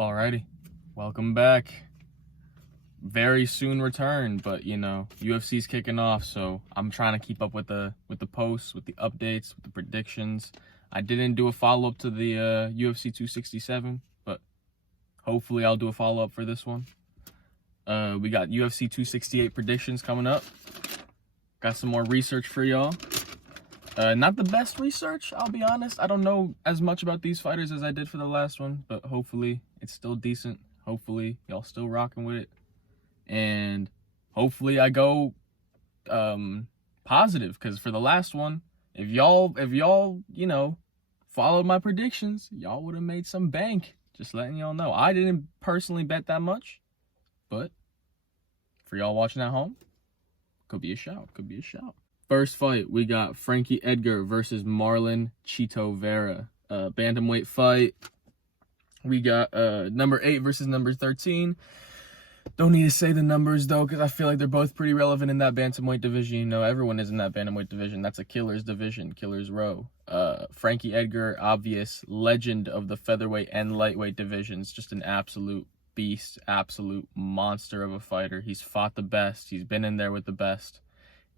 Alrighty, welcome back. Very soon return, but UFC's kicking off, so I'm trying to keep up with the posts, with the updates, with the predictions. I didn't do a follow-up to the UFC 267, but hopefully I'll do a follow-up for this one. We got UFC 268 predictions coming up. Got some more research for y'all. Not the best research, I'll be honest. I don't know as much about these fighters as I did for the last one, but hopefully it's still decent. Hopefully y'all still rocking with it. And hopefully I go positive, because for the last one, if y'all followed my predictions, y'all would have made some bank. Just letting y'all know. I didn't personally bet that much, but for y'all watching at home, could be a shout. First fight, we got Frankie Edgar versus Marlon Chito Vera. Bantamweight fight. We got number 8 versus number 13. Don't need to say the numbers, though, because I feel like they're both pretty relevant in that bantamweight division. Everyone is in that bantamweight division. That's a killer's division, killer's row. Frankie Edgar, obvious legend of the featherweight and lightweight divisions. Just an absolute beast, absolute monster of a fighter. He's fought the best. He's been in there with the best.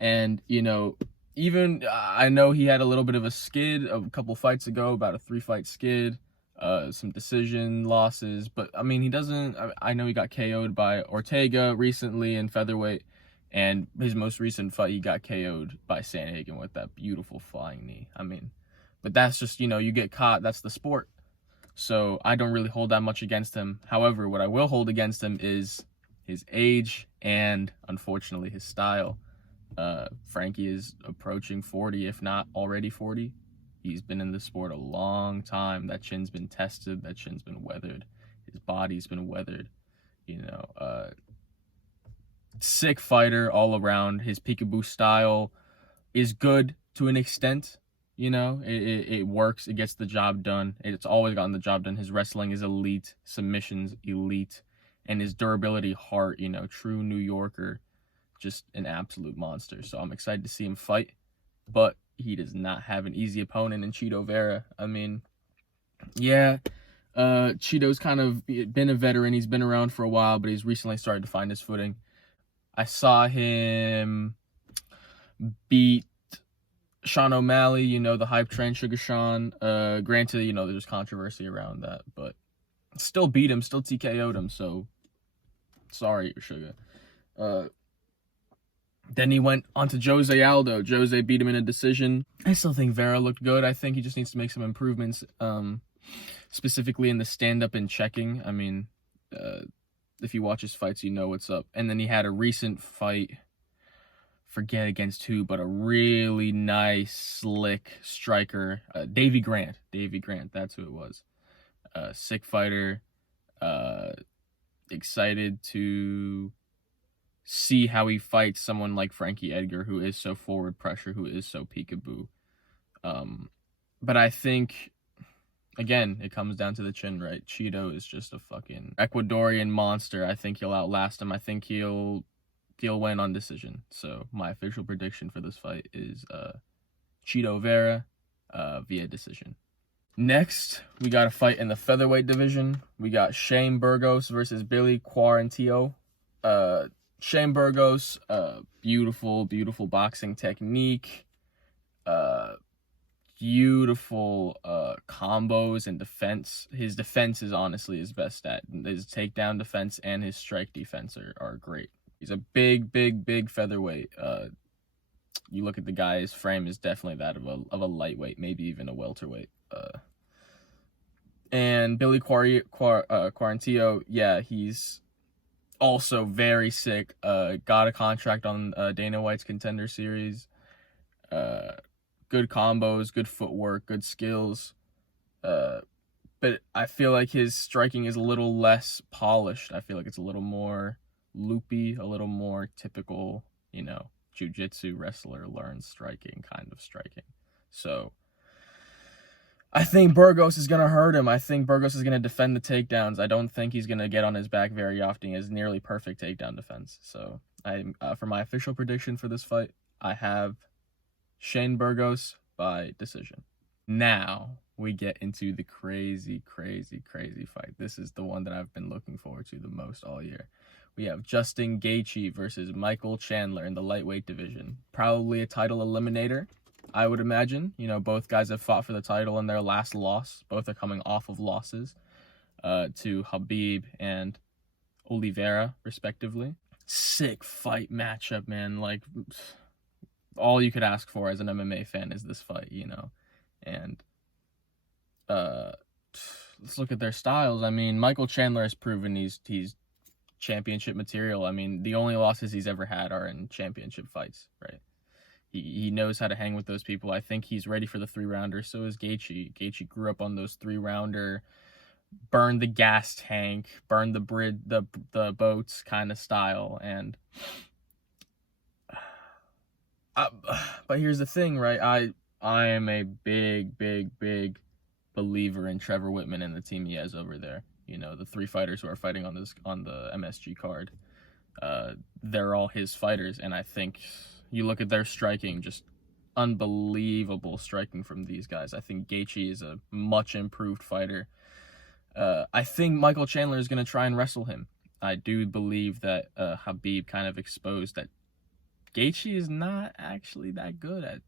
And, even I know he had a little bit of a skid a couple fights ago, about a 3-fight skid, some decision losses. But, I mean, he doesn't, I know he got KO'd by Ortega recently in featherweight. And his most recent fight, he got KO'd by Sandhagen with that beautiful flying knee. I mean, but that's just, you get caught. That's the sport. So I don't really hold that much against him. However, what I will hold against him is his age and, unfortunately, his style. Frankie is approaching 40, if not already 40. He's been in the sport a long time. That chin's been tested. That chin's been weathered. His body's been weathered. Sick fighter all around. His peekaboo style is good to an extent. It works. It gets the job done. It's always gotten the job done. His wrestling is elite. Submissions, elite. And his durability, heart, true New Yorker. Just an absolute monster. So I'm excited to see him fight, but he does not have an easy opponent in Chito Vera. I mean, yeah, Chito's kind of been a veteran. He's been around for a while, but he's recently started to find his footing. I saw him beat Sean O'Malley, the hype train, Sugar Sean. Granted, there's controversy around that, but still beat him, still TKO'd him, so sorry, Sugar. Then he went on to Jose Aldo. Jose beat him in a decision. I still think Vera looked good. I think he just needs to make some improvements, specifically in the stand-up and checking. I mean, if you watch his fights, you know what's up. And then he had a recent fight, forget against who, but a really nice, slick striker, Davy Grant. Davy Grant, that's who it was. Sick fighter. Excited to see how he fights someone like Frankie Edgar, who is so forward pressure, who is so peekaboo. But I think, again, it comes down to the chin, right? Chito is just a fucking Ecuadorian monster. I think he'll outlast him. I think he'll win on decision. So my official prediction for this fight is Chito Vera via decision. Next, we got a fight in the featherweight division. We got Shane Burgos versus Billy Quarantillo. Shane Burgos, beautiful boxing technique, beautiful combos and defense. His defense is honestly his best stat. His takedown defense and his strike defense are great. He's a big featherweight. You look at the guy, his frame is definitely that of a lightweight, maybe even a welterweight. And Billy Quarantillo, yeah, he's also very sick. Got a contract on Dana White's Contender Series. Good combos, good footwork, good skills. But I feel like his striking is a little less polished. I feel like it's a little more loopy, a little more typical, jiu-jitsu wrestler learns striking kind of striking. So I think Burgos is going to hurt him. I think Burgos is going to defend the takedowns. I don't think he's going to get on his back very often. He has nearly perfect takedown defense. So for my official prediction for this fight, I have Shane Burgos by decision. Now, we get into the crazy fight. This is the one that I've been looking forward to the most all year. We have Justin Gaethje versus Michael Chandler in the lightweight division. Probably a title eliminator, I would imagine. You know, both guys have fought for the title in their last loss. Both are coming off of losses to Khabib and Oliveira, respectively. Sick fight matchup, man. Like, all you could ask for as an MMA fan is this fight, you know. And let's look at their styles. I mean, Michael Chandler has proven he's championship material. I mean, the only losses he's ever had are in championship fights, right? He knows how to hang with those people. I think he's ready for the 3-rounder. So is Gaethje. Gaethje grew up on those 3-rounder, burn the gas tank, burn the bridge, the boats kind of style. And but here's the thing, right? I am a big believer in Trevor Whitman and the team he has over there. You know, the 3 fighters who are fighting on the MSG card. They're all his fighters, and I think you look at their striking, just unbelievable striking from these guys. I think Gaethje is a much improved fighter. I think Michael Chandler is going to try and wrestle him. I do believe that Khabib kind of exposed that Gaethje is not actually that good at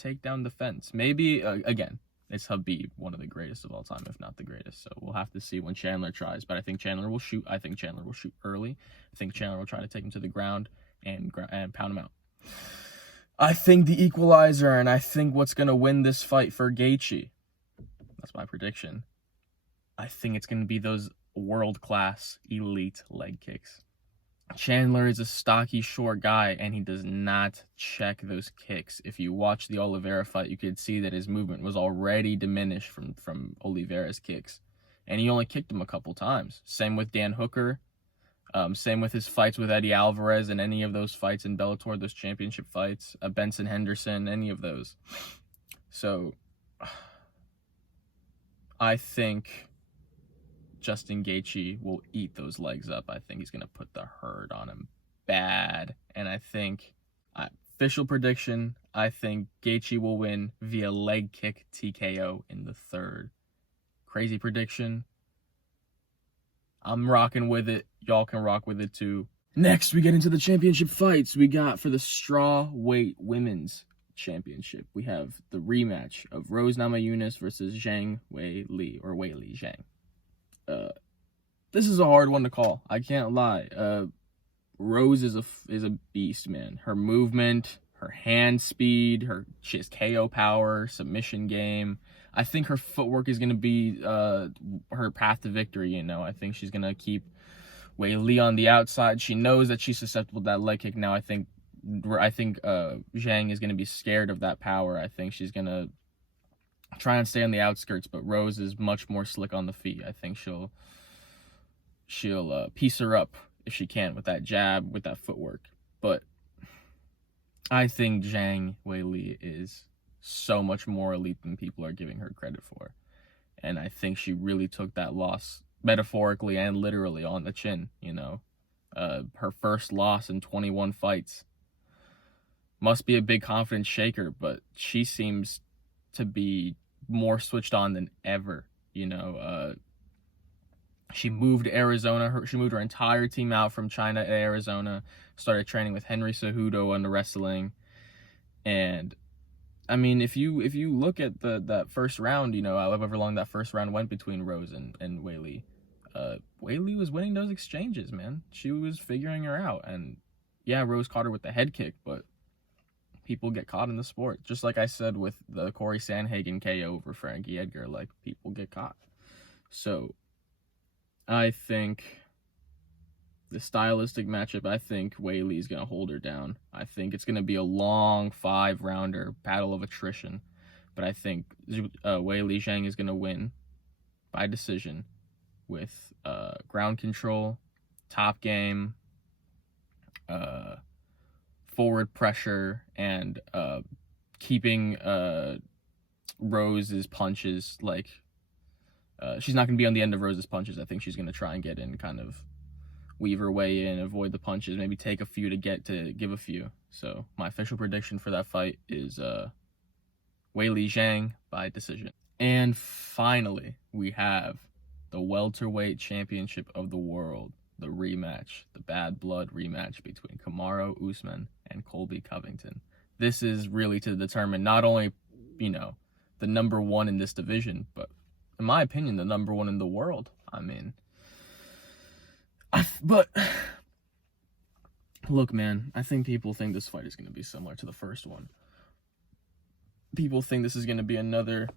takedown defense. Maybe, again, it's Khabib, one of the greatest of all time, if not the greatest. So we'll have to see when Chandler tries. But I think Chandler will shoot. I think Chandler will shoot early. I think Chandler will try to take him to the ground and pound him out. I think the equalizer, and I think what's going to win this fight for Gaethje, that's my prediction, I think it's going to be those world-class, elite leg kicks. Chandler is a stocky, short guy, and he does not check those kicks. If you watch the Oliveira fight, you could see that his movement was already diminished from Oliveira's kicks. And he only kicked him a couple times. Same with Dan Hooker. Same with his fights with Eddie Alvarez and any of those fights in Bellator, those championship fights. Benson Henderson, any of those. So, I think Justin Gaethje will eat those legs up. I think he's going to put the hurt on him bad. And I think, official prediction, I think Gaethje will win via leg kick TKO in the 3rd. Crazy prediction. I'm rocking with it. Y'all can rock with it too. Next, we get into the championship fights. We got for the straw weight women's championship. We have the rematch of Rose Namajunas versus Zhang Weili, or Weili Zhang. This is a hard one to call. I can't lie. Rose is a beast, man. Her movement, her hand speed, she has KO power, submission game. I think her footwork is going to be her path to victory, you know. I think she's going to keep Weili on the outside. She knows that she's susceptible to that leg kick now. I think Zhang is going to be scared of that power. I think she's going to try and stay on the outskirts, but Rose is much more slick on the feet. I think she'll piece her up if she can with that jab, with that footwork. But I think Zhang Weili is so much more elite than people are giving her credit for. And I think she really took that loss metaphorically and literally on the chin, you know. Her first loss in 21 fights must be a big confidence shaker, but she seems to be more switched on than ever, you know. She moved to Arizona. She moved her entire team out from China to Arizona, started training with Henry Cejudo under wrestling. And I mean, if you look at that first round, you know, however long that first round went between Rose and Weili, Weili was winning those exchanges, man. She was figuring her out. And yeah, Rose caught her with the head kick, but people get caught in the sport. Just like I said with the Corey Sandhagen KO over Frankie Edgar, like, people get caught. So I think the stylistic matchup, I think Weili is going to hold her down. I think it's going to be a long 5-rounder battle of attrition. But I think Weili Zhang is going to win by decision with ground control, top game, forward pressure, and keeping Rose's punches, like, she's not going to be on the end of Rose's punches. I think she's going to try and get in, kind of weave her way in, avoid the punches, maybe take a few to give a few. So my official prediction for that fight is Weili Zhang by decision. And finally, we have the welterweight championship of the world, the rematch, the bad blood rematch between Kamaru Usman and Colby Covington. This is really to determine not only, you know, the number one in this division, but in my opinion, the number one in the world. I mean, but look, man, I think people think this fight is going to be similar to the first one. People think this is going to be another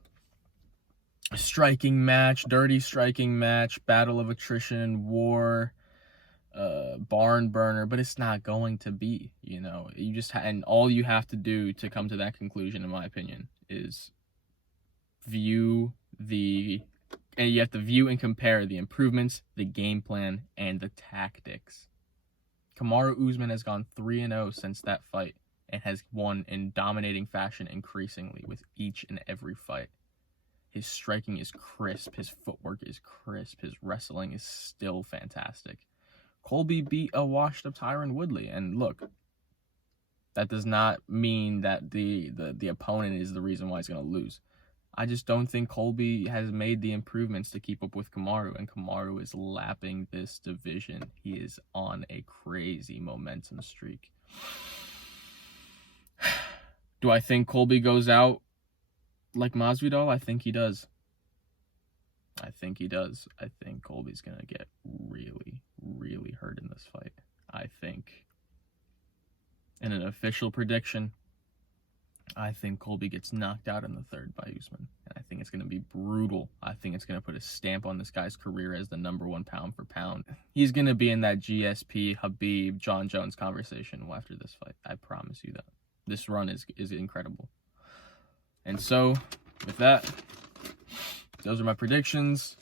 striking match, dirty striking match, battle of attrition, war, barn burner, but it's not going to be. You know, you just and all you have to do to come to that conclusion, in my opinion, is you have to view and compare the improvements, the game plan, and the tactics. Kamaru Usman has gone 3-0 since that fight and has won in dominating fashion increasingly with each and every fight. His striking is crisp, his footwork is crisp, his wrestling is still fantastic. Colby beat a washed-up Tyron Woodley, and look, that does not mean that the opponent is the reason why he's going to lose. I just don't think Colby has made the improvements to keep up with Kamaru, and Kamaru is lapping this division. He is on a crazy momentum streak. Do I think Colby goes out like Masvidal? I think he does. I think Colby's going to get really, really hurt in this fight. I think, in an official prediction, I think Colby gets knocked out in the third by Usman. And I think it's going to be brutal. I think it's going to put a stamp on this guy's career as the number one pound for pound. He's going to be in that GSP, Habib, John Jones conversation after this fight. I promise you that. This run is incredible. And so, with that, those are my predictions.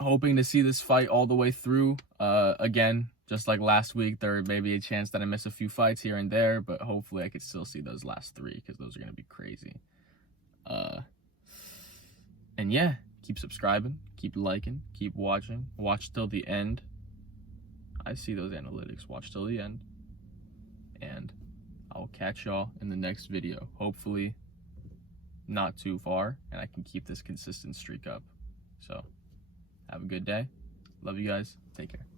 Hoping to see this fight all the way through. Again, just like last week, there may be a chance that I miss a few fights here and there, but hopefully I could still see those last three, because those are going to be crazy. And yeah, keep subscribing, keep liking, keep watching. Watch till the end. I see those analytics. Watch till the end. And I'll catch y'all in the next video. Hopefully not too far, and I can keep this consistent streak up. So, have a good day. Love you guys. Take care.